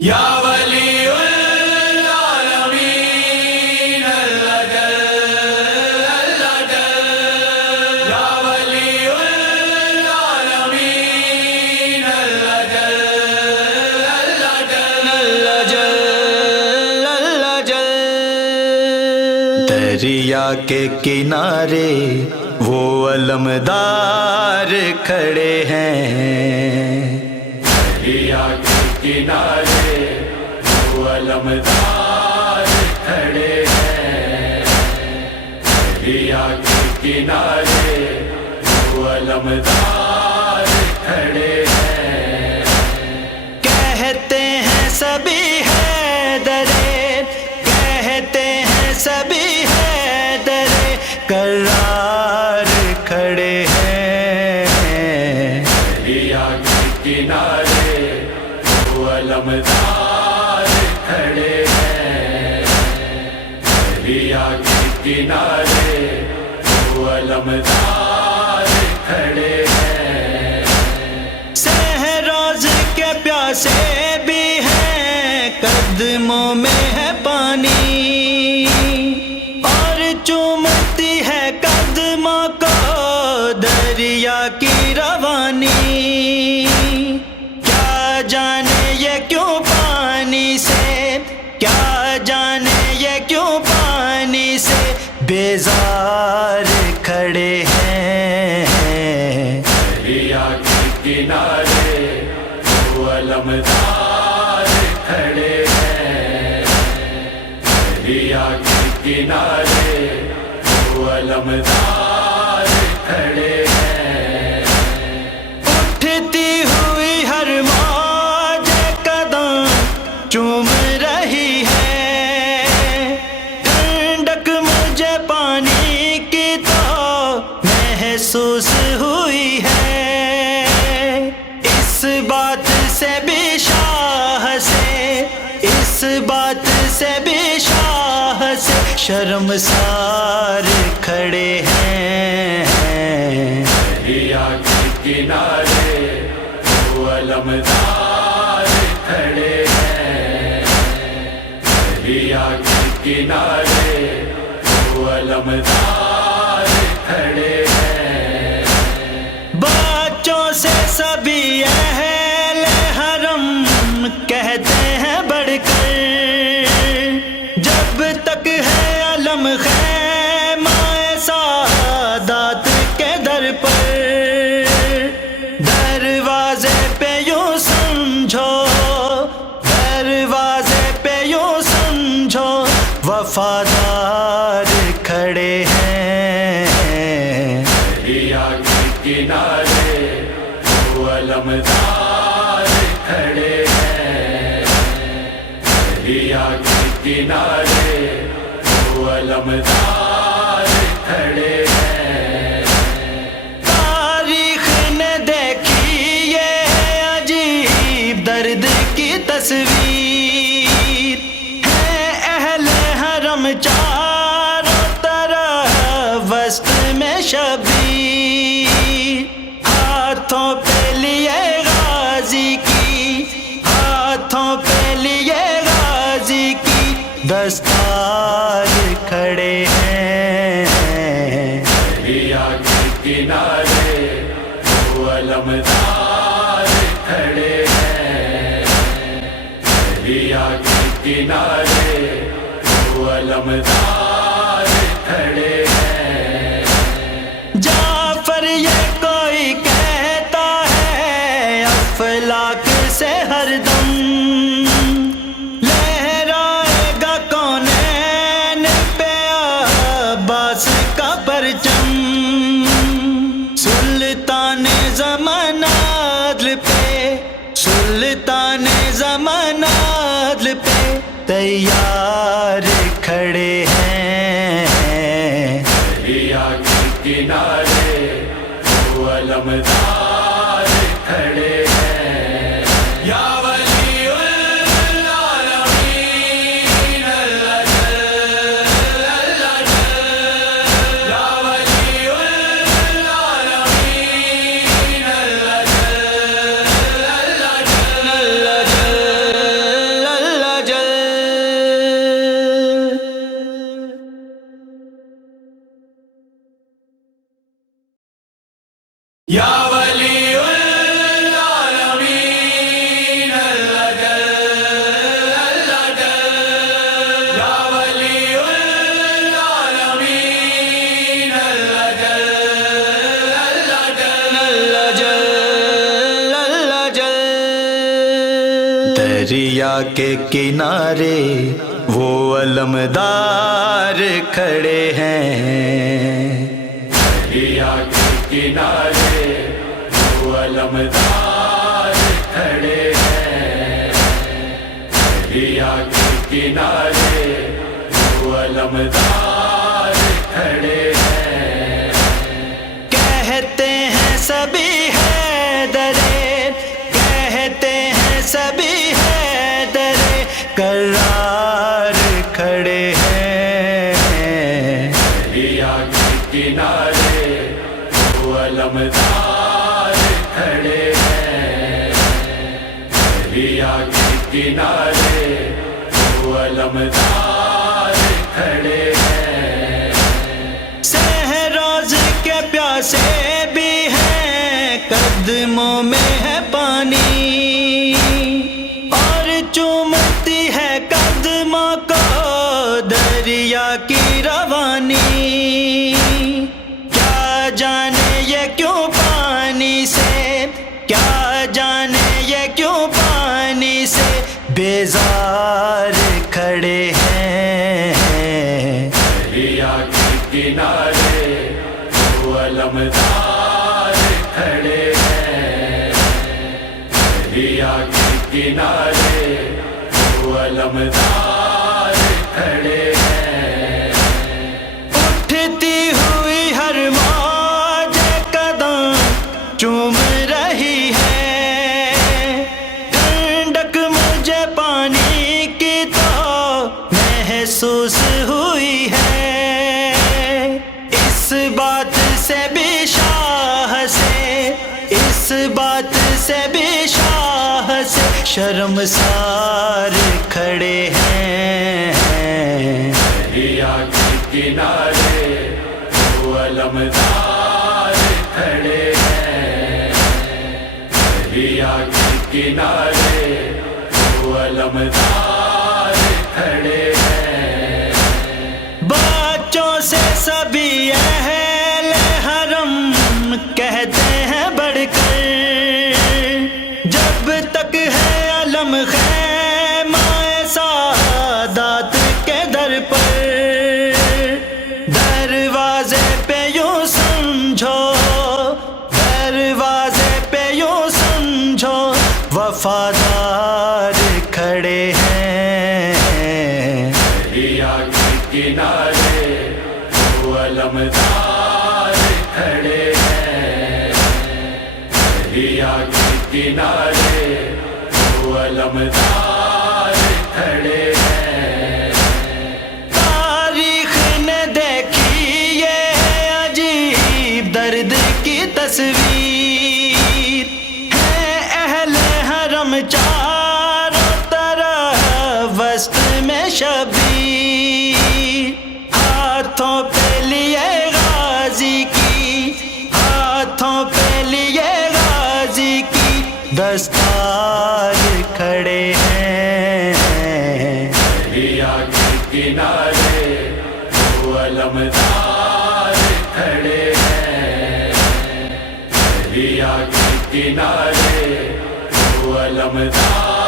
یا ولی العالمین اللہ جل اللہ جل یا ولی العالمین اللہ جل اللہ جل اللہ جل دریا کے کنارے وہ علمدار کھڑے ہیں، دریا کے کنارے وہ علمدار کھڑے ہیں، دریا کے کنارے وہ علمدار کھڑے ہیں، کہتے ہیں سبھی حیدرے، کہتے ہیں سبھی حیدرے کرار کھڑے ہیں، دریا کے کنارے وہ علمدار کھڑے ہیں، دریا کے کنارے وہ علمدار کھڑے ہیں، صحراز کے پیاسے بھی ہیں، قدموں میں ہے پانی اور چومتی ہے قدموں کو دریا کی روانی، کیا جانے یہ کیوں پانی سے، کیا جانے یہ کیوں پانی سے بیزار کھڑے ہیں، دریا کے کنارے وہ علمدار کھڑے ہیں، دریا کے کنارے وہ علمدار کھڑے ہیں، اٹھتی ہوئی ہر موج قدم چوم رہی ہے، ٹھنڈک مجھے پانی کی تو محسوس ہوئی ہے، اس بات سے بھی شاہ سے، اس بات سے بھی شاہ سے شرمسار کھڑے ہیں، دریا کے کنارے وہ علمدار کھڑے ہیں، دریا کے کنارے وہ علمدار کھڑے ہیں، بچوں سے سبھی اہل حرم کہتے ہیں بڑھ کر، جب تک ہے علم خیمہ سعادات کے در پر، دروازے پہ یوں سمجھو، دروازے پہ یوں سمجھو وفادار کھڑے ہیں، دریا کے کنارے وہ علمدار کھڑے ہیں، دریا کے کنارے وہ علمدار کھڑے ہیں، تاریخ نے دیکھی یہ عجیب درد کی تصویر، ہے اہل حرم چاروں طرف وسط میں شبیر، ہاتھوں پہ لیے غازی کی، ہاتھوں پہ لیے غازی کی دستار کھڑے ہیں، دریا کے کنارے وہ علمدار کھڑے ہیں، دریا کے کنارے وہ علمدار کھڑے ہیں، جعفر یہ کوئی کہتا ہے افلاک سے ہر دم لہرائے گا کونین پہ عباس کا پرچم، سلطان زمان عدل پہ، سلطان زمان عدل پہ تیار کھڑے ہیں، دریا کے کنارے وہ علمدار کھڑے ہیں، یا ولی العالمین اللہ جل اللہ جل یا ولی العالمین اللہ جل اللہ جل یا ولی العالمین اللہ جل اللہ جل یا ولی العالمین اللہ جل اللہ جل اللہ جل اللہ جل دریا کے کنارے وہ علمدار کھڑے ہیں دریا کے کنارے وہ علمدار کھڑے ہیں دریا کے کنارے وہ علمدار کھڑے ہیں کہتے ہیں سبھی حیدرے کہتے ہیں سبھی حیدرے کرار کھڑے ہیں دریا کے کنارے وہ علمدار کھڑے ہیں دریا کے کنارے وہ علمدار کھڑے ہیں صحراز کے پیاسے بھی ہیں قدموں میں ہے پانی اور چومتی ہے قدموں کو دریا کی روانی کیا جانے یہ کیوں پانی سے کیا جانے یہ کیوں پانی سے بیزار کھڑے ہیں دریا کے کنارے وہ علمدار کھڑے ہیں دریا کے کنارے وہ علمدار کھڑے ہیں اٹھتی ہوئی ہر موج قدم چوم رہی ہے ٹھنڈک مجھے پانی کی تو محسوس ہوئی ہے اس بات سے بھی شاہ سے اس بات سے بھی شاہ سے شرمسار کھڑے ہیں دریا کے کنارے وہ علمدار کھڑے ہیں دریا کے کنارے وہ علمدار کھڑے ہیں بچوں سے سبھی اہل حرم کہتے ہیں بڑھ کر جب تک ہے علم خیمہ سعادت کے در پر دروازے پہ یوں سمجھو دروازے پہ یوں سمجھو وفادار کھڑے ہیں دریا کے کنارے وہ علمدار کھڑے ہیں دریا کے کنارے وہ علمدار کھڑے ہیں تاریخ نے دیکھی یہ عجیب درد کی تصویر ہے اہل حرم چاروں طرف وسط میں شبیر ہاتھوں پہ لیے غازی کی ہاتھوں پہ لیے غازی کی دستار کھڑے ہیں دریا کے کنارے وہ علمدار کھڑے ہیں دریا کے کنارے وہ علمدار